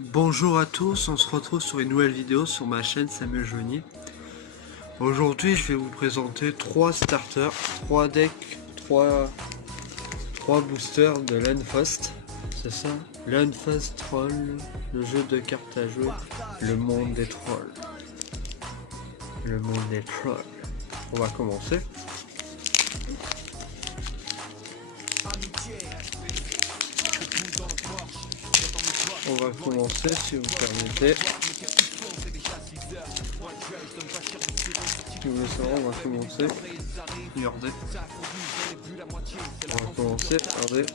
Bonjour à tous, on se retrouve sur une nouvelle vidéo sur ma chaîne Samuel Joigny. Aujourd'hui je vais vous présenter 3 starters, 3 decks, 3 boosters de Landfast. C'est ça, Landfast Troll, le jeu de cartes à jouer, le monde des trolls. Le monde des trolls. On va commencer. On va commencer si vous permettez. Si vous voulez savoir, on va commencer. Regardez. On va commencer, regardez.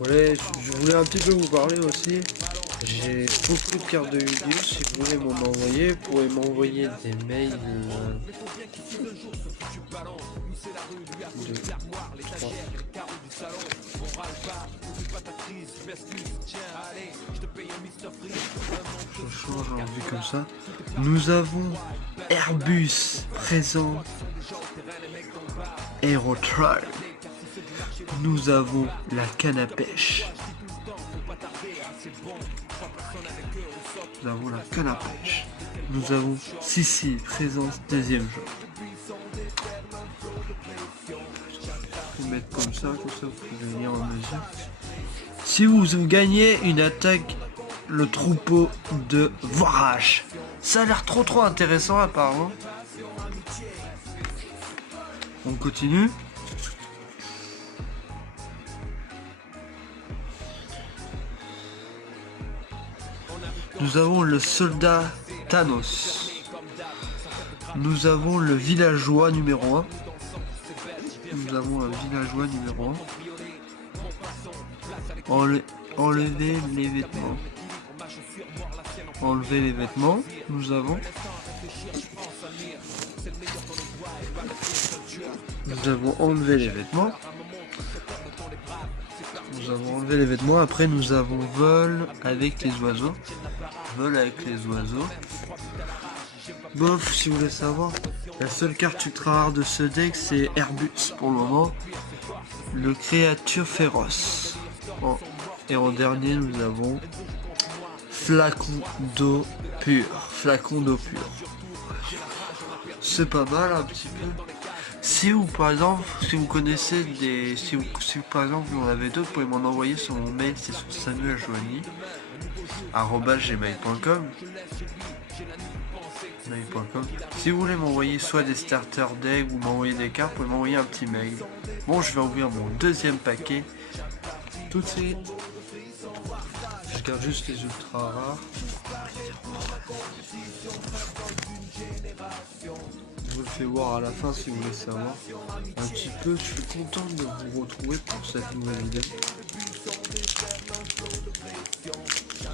Voilà, je voulais un petit peu vous parler aussi. J'ai beaucoup de cartes de Yu-Gi-Oh! Si vous voulez m'en envoyer, vous pouvez m'envoyer des mails je change envie comme ça. Nous avons Airbus présent Aerotroll. Nous avons la canne à pêche. Nous avons la canne à pêche. Nous avons Sissi, présence deuxième jeu. Je vais mettre comme ça vous pouvez venir en mesure. Si vous gagnez une attaque, le troupeau de Vorage. Ça a l'air trop intéressant apparemment. On continue. Nous avons le soldat Thanos. Nous avons le villageois numéro 1. Nous avons un villageois numéro 1. Enlever les vêtements. Enlever les vêtements. Nous avons enlevé les vêtements. Nous avons enlevé les vêtements. Après nous avons vol avec les oiseaux. Vol avec les oiseaux. Bof, si vous voulez savoir, la seule carte ultra rare de ce deck c'est Airbus pour le moment. Le créature féroce. Et en dernier nous avons flacon d'eau pure. Flacon d'eau pure. C'est pas mal un petit peu. Si vous par exemple, si vous connaissez des. Si par exemple vous en avez d'autres, vous pouvez m'en envoyer sur mon mail, c'est sur samueljoigny@gmail.com. Si vous voulez m'envoyer soit des starter decks ou m'envoyer des cartes, vous pouvez m'envoyer un petit mail. Bon, je vais ouvrir mon deuxième paquet tout de suite. Je garde juste les ultra rares. Je vous le fais voir à la fin si vous voulez savoir. Un petit peu, je suis content de vous retrouver pour cette nouvelle vidéo.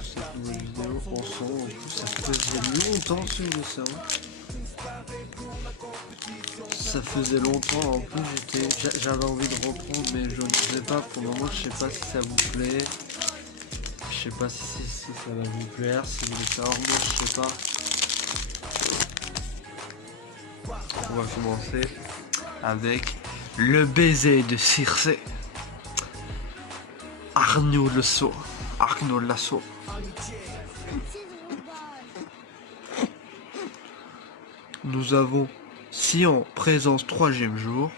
Cette nouvelle vidéo ensemble, en plus ça faisait longtemps si vous voulez savoir. Ça faisait longtemps, en plus j'avais envie de reprendre mais je ne sais pas pour le moment, je sais pas si ça vous plaît. Je sais pas si ça va vous plaire, si vous voulez savoir, moi je sais pas. On va commencer avec le baiser de Circé. Arnaud Lasso. Nous avons Sion, présence 3e jour.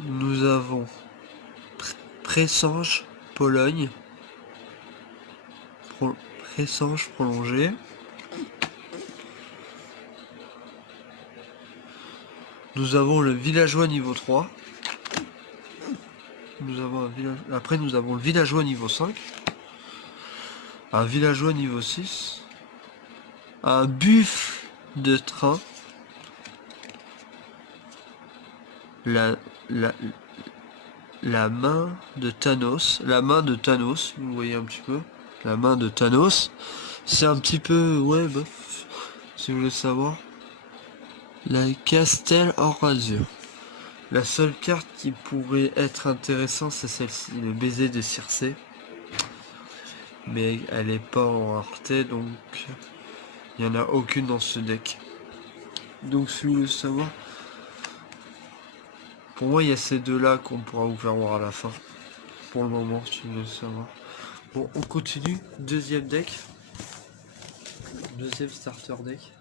Nous avons Pressange, Pologne. Pressange prolongé. Nous avons le villageois niveau 3. Après nous avons le villageois niveau 5. Un villageois niveau 6. Un buff de train. La main de Thanos. La main de Thanos, vous voyez un petit peu. La main de Thanos. C'est un petit peu... Ouais, bof. Si vous voulez savoir. La Castel Horazio. La seule carte qui pourrait être intéressante, c'est celle-ci, le baiser de Circé. Mais elle est pas en rareté, donc il n'y en a aucune dans ce deck. Donc si vous voulez savoir, Pour moi, il y a ces deux-là qu'on pourra vous faire voir à la fin. Pour le moment, si tu veux le savoir. Bon, on continue. Deuxième deck. Deuxième starter deck.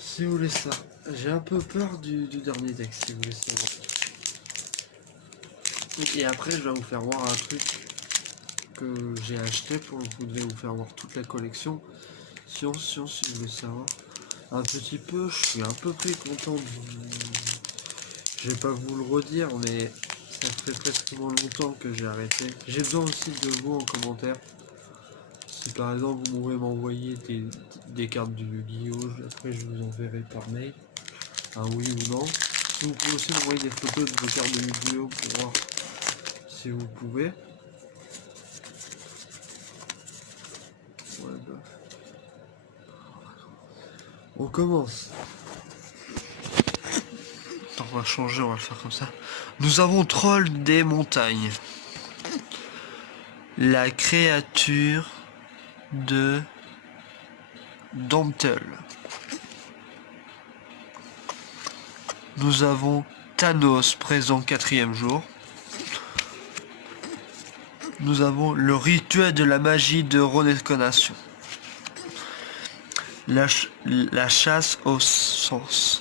Si vous voulez ça. J'ai un peu peur du dernier deck, si vous voulez savoir. Et après, je vais vous faire voir un truc que j'ai acheté pour vous devez vous faire voir toute la collection. Si vous voulez savoir. Un petit peu, je suis à peu près content de vous... Je vais pas vous le redire, mais ça fait presque longtemps que j'ai arrêté. J'ai besoin aussi de vous en commentaire. Si par exemple vous pouvez m'envoyer des cartes du Yu-Gi-Oh! Après je vous enverrai par mail. Un oui ou non. Vous pouvez aussi m'envoyer des photos de vos cartes de Yu-Gi-Oh! Pour voir si vous pouvez. Ouais, bah. On commence. Attends, on va changer, on va le faire comme ça. Nous avons Troll des montagnes. La créature de Dantel. Nous avons Thanos présent 4e jour. Nous avons le rituel de la magie de reconnaissance. La chasse au sens.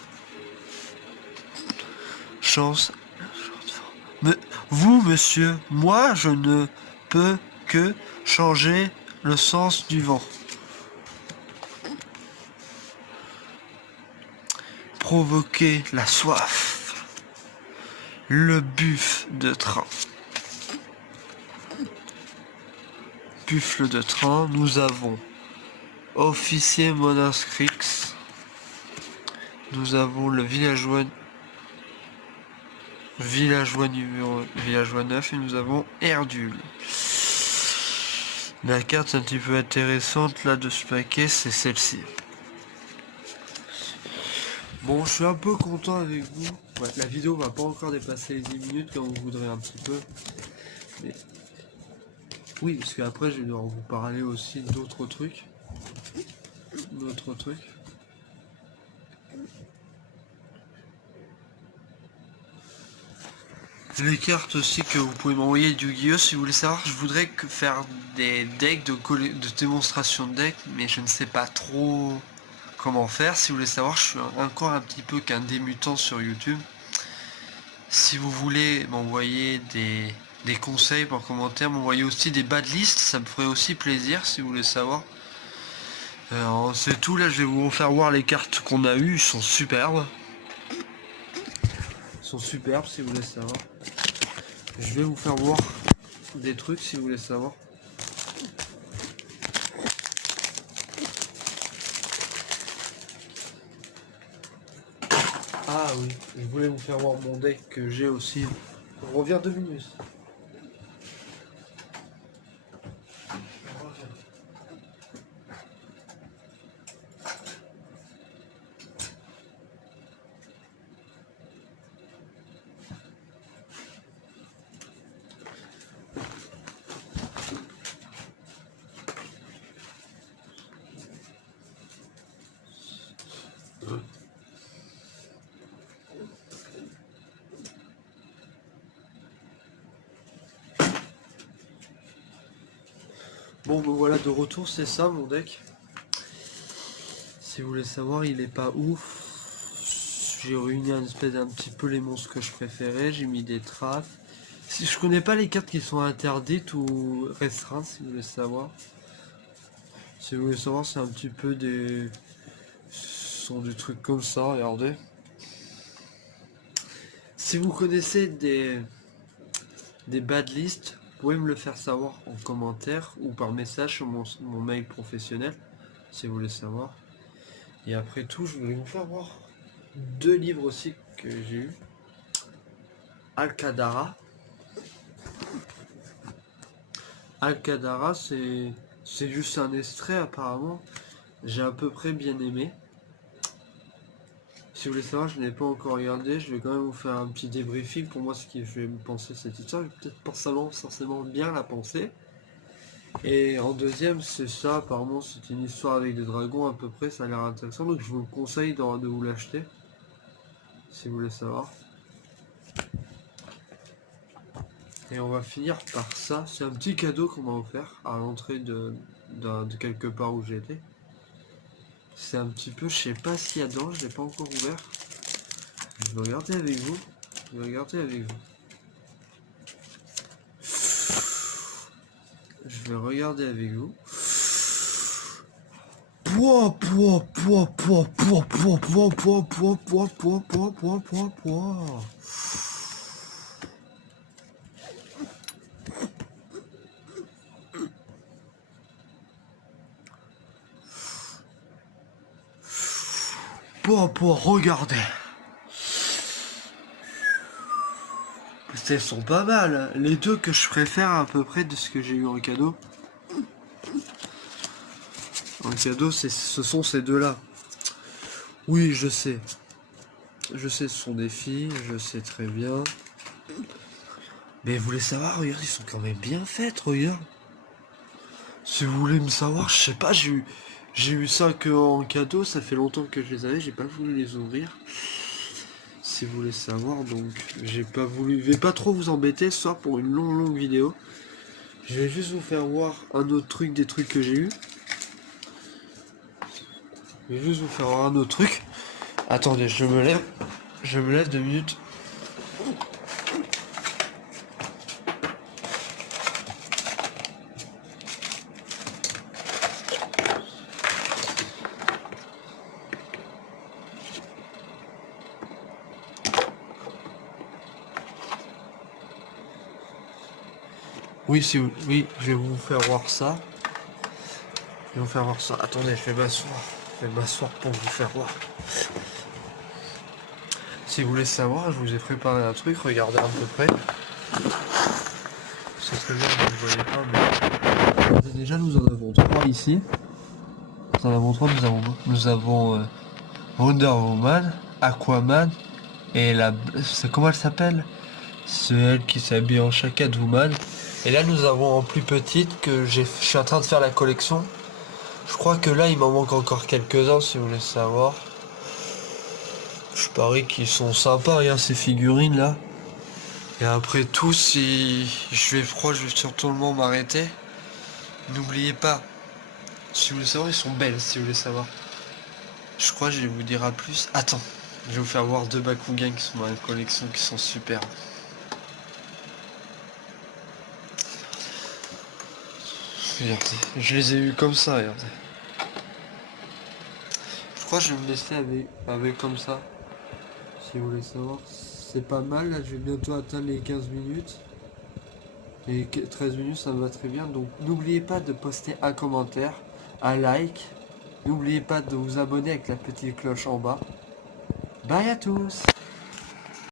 Chance. Vous, monsieur, moi, je ne peux que changer le sens du vent. Provoquer la soif. Le buffle de train. Buffle de train, nous avons officier Monascrix. Nous avons le villageois villageois 9 et nous avons Erdul. La carte un petit peu intéressante là de ce paquet, c'est celle-ci. Bon, je suis un peu content avec vous. Ouais, la vidéo va pas encore dépasser les 10 minutes comme vous voudrez un petit peu. Mais... oui, parce qu'après je vais devoir vous parler aussi d'autres trucs. Les cartes aussi que vous pouvez m'envoyer du Yu-Gi-Oh! Si vous voulez savoir, je voudrais faire des decks de démonstration de deck, mais je ne sais pas trop comment faire. Si vous voulez savoir, je suis encore un petit peu qu'un débutant sur YouTube. Si vous voulez m'envoyer des conseils par commentaire, m'envoyer aussi des bad lists, ça me ferait aussi plaisir si vous voulez savoir. Alors c'est tout, là je vais vous faire voir les cartes qu'on a eues, ils sont superbes. Ils sont superbes si vous voulez savoir. Je vais vous faire voir des trucs si vous voulez savoir. Ah oui, je voulais vous faire voir mon deck que j'ai aussi. On revient 2 minutes. Bon, ben voilà, de retour, c'est ça mon deck. Si vous voulez savoir, il est pas ouf. J'ai réuni un espèce d'un petit peu les monstres que je préférais. J'ai mis des traces. Si je connais pas les cartes qui sont interdites ou restreintes, si vous voulez savoir. Si vous voulez savoir, c'est un petit peu des... ce sont des trucs comme ça, regardez. Si vous connaissez des bad lists, vous pouvez me le faire savoir en commentaire ou par message sur mon mail professionnel, si vous voulez savoir. Et après tout, je voulais vous faire voir 2 livres aussi que j'ai eu. Alcadara. Alcadara, c'est juste un extrait apparemment. J'ai à peu près bien aimé. Si vous voulez savoir, je n'ai pas encore regardé. Je vais quand même vous faire un petit débriefing pour moi ce qui je vais me penser de cette histoire. Je vais peut-être pas forcément bien la penser. Et en deuxième, c'est ça. Apparemment, c'est une histoire avec des dragons à peu près. Ça a l'air intéressant. Donc je vous conseille de vous l'acheter. si vous voulez savoir. Et on va finir par ça. C'est un petit cadeau qu'on m'a offert à l'entrée de quelque part où j'étais. C'est un petit peu, je sais pas s'il y a dedans, je l'ai pas encore ouvert. Je vais regarder avec vous. Je vais regarder avec vous. Je vais regarder avec vous. Pouah, pouah, pouah, pouah, pouah, pouah, pouah, pouah, pouah, pouah, pouah, pouah, pouah, pouah, pouah. Pouah, pouah, regardez. Elles sont pas mal, hein. Les deux que je préfère à peu près de ce que j'ai eu en cadeau. En cadeau, ce sont ces deux-là. Oui, je sais. Je sais, ce sont des filles, je sais très bien. Mais vous voulez savoir, regarde, ils sont quand même bien faites, regarde. Si vous voulez me savoir, je sais pas, j'ai eu ça que en cadeau, ça fait longtemps que je les avais, j'ai pas voulu les ouvrir. Si vous voulez savoir, donc j'ai pas voulu, je vais pas trop vous embêter ce soir pour une longue vidéo. Je vais juste vous faire voir un autre truc des trucs que j'ai eu. Je vais juste vous faire voir un autre truc. Attendez, je me lève 2 minutes. Oui, oui, je vais vous faire voir ça. Je vais vous faire voir ça. Attendez, je vais m'asseoir. Je vais m'asseoir pour vous faire voir. Si vous voulez savoir, je vous ai préparé un truc. Regardez à peu près. C'est très bien, vous ne voyez pas, mais... Regardez, déjà, nous en avons 3 ici. Nous en avons 3. Nous avons Wonder Woman, Aquaman et comment elle s'appelle? C'est elle qui s'habille en chaque Catwoman. Et là nous avons en plus petite que je suis en train de faire la collection. Je crois que là il m'en manque encore quelques-uns si vous voulez savoir. Je parie qu'ils sont sympas, regarde ces figurines là. Et après tout, si je vais sûrement m'arrêter. N'oubliez pas, si vous voulez savoir, ils sont belles si vous voulez savoir. Je crois que je vais vous dire à plus. Attends, je vais vous faire voir 2 Bakugan qui sont dans la collection qui sont super. Regardez, je les ai eu comme ça, regardez. Je crois que je vais me laisser avec comme ça. Si vous voulez savoir, c'est pas mal. Là, je vais bientôt atteindre les 15 minutes. Et 13 minutes, ça me va très bien. Donc, n'oubliez pas de poster un commentaire, un like. N'oubliez pas de vous abonner avec la petite cloche en bas. Bye à tous!